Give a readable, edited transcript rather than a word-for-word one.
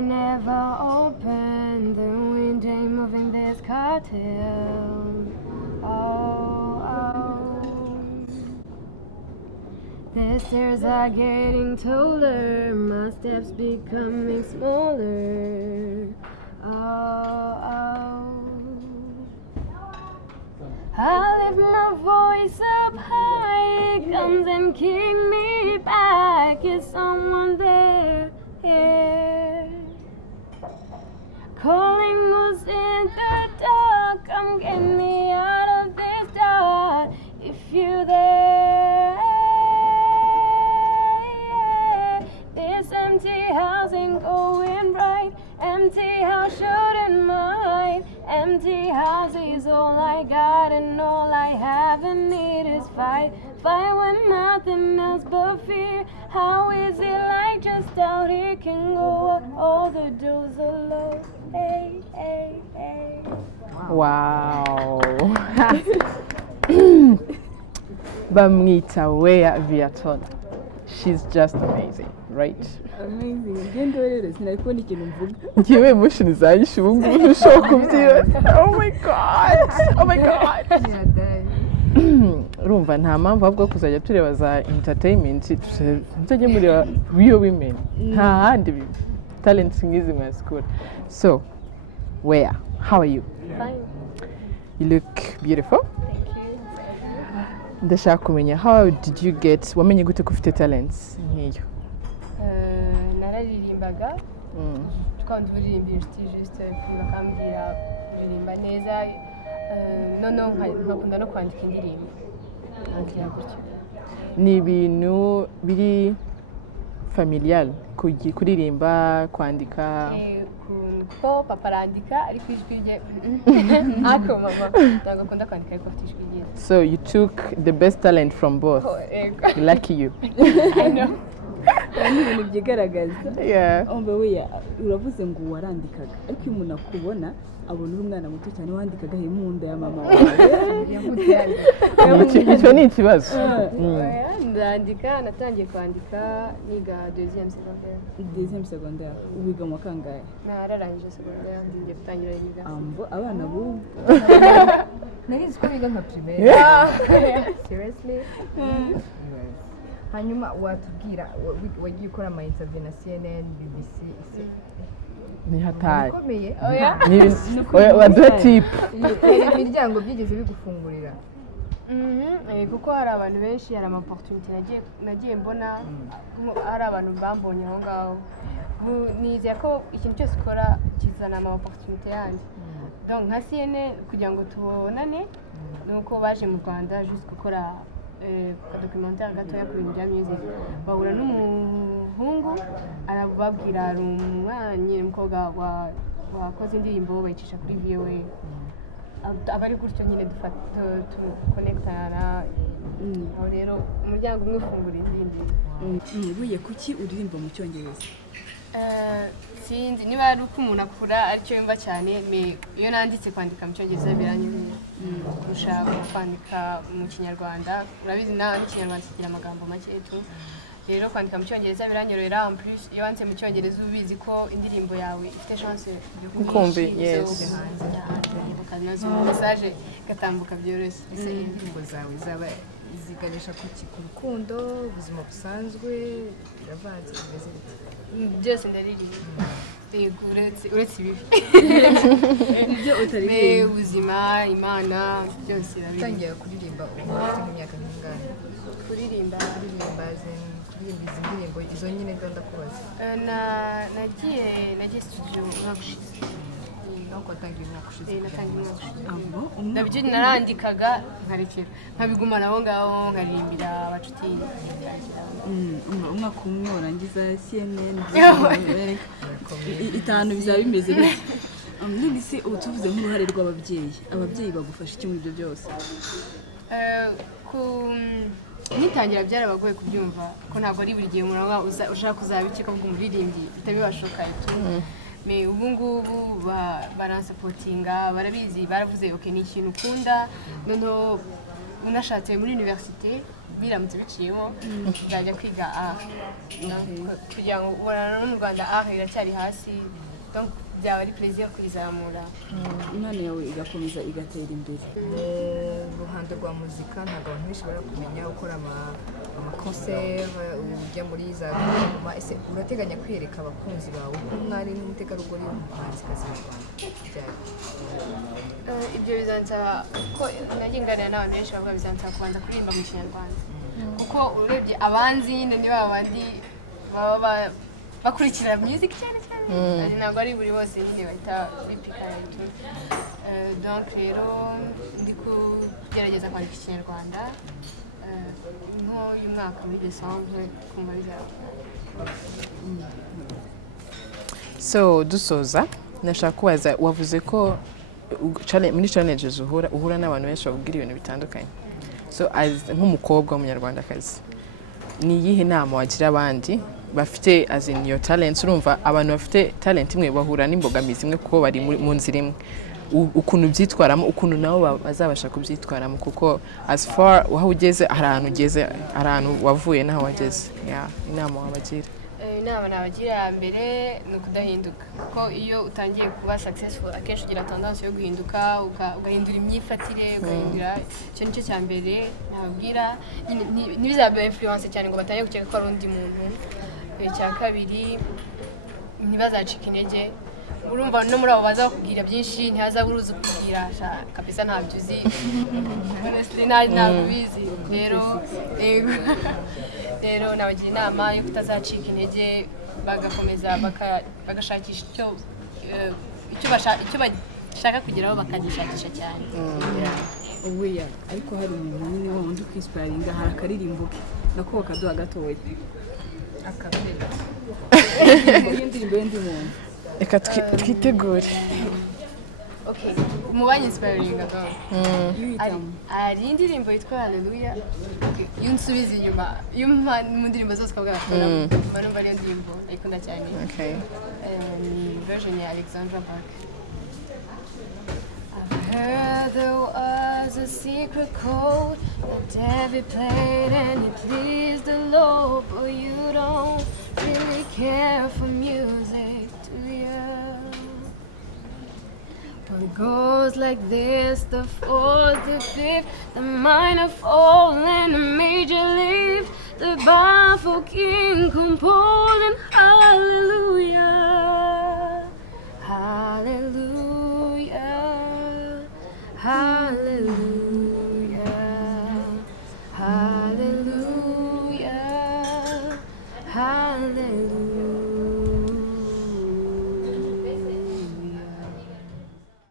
door never open, the wind ain't moving this cartel. Oh, oh. The stairs are getting taller, my steps becoming smaller. Oh, oh. I lift my voice up high, it comes and kick me back. Is someone there? Yeah. Calling us in the dark, come get me out of this dark. If you're there, this empty house ain't going right. Empty house shouldn't mind. Empty house is all I got, and all I have and need is fight. Fight when nothing else but fear. How is it like just out here can go up all the doors are low? Hey, hey, hey. Wow. Bamwita Weya Viotora. She's just amazing, right? Amazing. Ngende rero sinabikora ikintu mvuga. Ngiye emotion zanyishe ubu ngubu ntushobora kubyira. Oh my god. Oh my god. Urumva nta mpamvu ahubwo kuzajya tureba za entertainment tujye mureba real women. Nta handi talents nk'izi mwasikura. So, Weya, how are you? Fine. You look beautiful. Thank you. Ndashaka kumenya how did you get wamenye gute ko ufite talents nk'iyo? Nararirimbaga. Twandi uririmba inshuti juste bakambwira uririmba neza. No nkakunda no kwandika indirimbo. Ni ibintu biri familial kuririmba kwandika. Kuko papa arandika ariko ijwi rye ako mama ntabwo akunda kwandika ariko afite ijwi rye. So you took the best talent from both. Lucky you. I know. Ni ibintu byigaragaza. Yeah. Ombe Weya uravuze ngo warandikaga ariko iyo umuntu akubona abona uri umwana muto cyane wandikaga he mu nda ya mama wawe. Icyo ni ikibazo. Ndandika natangiye kwandika niga deuxième secondaire. Deuxième secondaire ubiga mu kangahe? Nararangije secondaire ngiye gutangira yiga. Ambo abana bubu. Narizi ko biga nka primaire. Seriously? Hanyuma watubwira wagiye ukora ama interview na CNN, BBC. Ni hatari. Komeye. Oya waduha tip. Imiryango byigeze bigufungurira. Kuko hari abantu benshi, hari ama-opportunity nagiye mbona, hari abantu bambonye aho ngaho. Nizeye ko ikintu cyose ukora kizana ama-opportunity yandi. Donc nka CNN kugira ngo tubonane nuko baje mu Rwanda juste gukora documentaire gatoya ku bintu bya music. Bahura n'umuhungu arababwira ari umwana umukobwa wakoze indirimbo bayicisha kuri VOA. Abari gutyo nyine tuconnectana. Aho rero umuryango umwe ufungura izindi. Weya kuki uririmba mu Cyongereza? Sinzi niba ari uko umuntu akura aricyo yumva cyane, iyo nanditse kwandika mu Cyongereza biranyorohera kurusha kwandika mu Kinyarwanda. Urabizi n'Ikinyarwanda kigira amagambo make tu. Rero kwandika mu Cyongereza biranyorohera. En plus iyo wanditse mu Cyongereza ubizi ko indirimbo yawe ifite chance yo kumva. Yes. Ukanoza message gatambuka byoroshye. Ese indirimbo zawe zaba ziganisha ku rukundo, ubuzima busanzwe, biravanze bimeze bite? Byose ndaririmba. Uretse ibibi. Ibyo utaririmba. Ubuzima, Imana, byose birabirimba. Utangiye kuririmba ufite imyaka mingahe? Kuririmba izi ndirimbo izo nyine ndakubaza. Nagiye studio umwaka ushize. Naho watangiye umwaka ushize? Natangiye umwaka ushize. Ndabyo narandikaga nkarekera nkabigumana aho ngaho nkaririmbira abacuti. umwaka umwe warangiza CNN itanu bizaba bimeze bite? Nindi se utuvuze nk'uruhare rw'ababyeyi. Ababyeyi bagufasha iki muri ibyo byose? Nitangira byarabagoye kubyumva ko ntabwo ari buri gihe umuntu ushaka kuzaba iki ko umuririmbyi bitabibashoka itu. Me ubu ngubu baransapotinga, barabizi, baravuze okay ni ikintu ukunda, noneho unashatse muri université biramutse biciyemo byajya kwiga art kugira ngo ubona no mu Rwanda art iracyari hasi donc byaba ari plaisir kuyizamura impano yawe igakomeza igatera imbere. Uruhando rwa muzika ntabwo abantu benshi barakumenya ukora amaconcert ujya muri za guverinoma. Ese urateganya kwiyereka abakunzi bawe ko mwari n'umutegarugori w'umuhanzikazi mu Rwanda? ibyo bizansaba ko nagiye nganira n'abantu benshi bavuga bizansaba kubanza kuririmba mu kinyarwanda kuko urebye abanzi nyine ni ba bandi baba bakurikira music cyane cyane ntabwo ari buri bose nyine bahita bipikana donc rero ndi kugerageza kwandika ikinyarwanda nko uyu mwaka muri Decembre kumva bizaba. So dusoza nashaka kubaza wavuze ko muri challenges uhura n'abantu benshi babwira ibintu bitandukanye. So nk'umukobwa w'umunyarwandakazi ni iyihe nama wagira abandi bafite as in your talents? Urumva abantu bafite talent imwe bahura n'imbogamizi imwe kuko bari mu nzira imwe, ukuntu byitwaramo, ukuntu nabo bazabasha kubyitwaramo, kuko as far aho ugeze hari ahantu ugeze, hari ahantu wavuye n'aho wageze. Inama wabagira? Inama nabagira ya mbere ni ukudahinduka kuko iyo utangiye kuba successful akenshi ugira tendance yo guhinduka ugahindura imyifatire ugahindura. Icyo nicyo cya mbere nababwira, ntibizabe influence cyane ngo batangiye gukeka ko ari undi muntu. Icya kabiri ntibazacika intege, urumva no muri abo baza bakubwira byinshi ntihazabura uzi kukubwira kabisa ntabyo uzi honestly ntabwo ubizi. Rero nabagira inama yo kutazacika intege bagakomeza bagashakisha icyo bashaka kugeraho bakagishakisha cyane. Weya ariko hari umuntu nyine wundi ukwispiraringa, hari akaririmbo ke nako bakaduha gatoya akabera y'indirimbo y'undi muntu. Reka twitegure. Okay, umubanye inspiring agaho. Ari indirimbo yitwa Hallelujah. Iyo nsubiza inyuma mu ndirimbo zose kabwa bakora numva ari indirimbo ayikunda cyane. Okay. Version ya Alexandra Park. I heard there was a secret code that David played and it pleased the Lord, but you don't really care for music, do you? But it goes like this: the fourth, the fifth, the minor fall and the major lift, the baffled king composing hallelujah, hallelujah, hallelujah, hallelujah, hallelujah.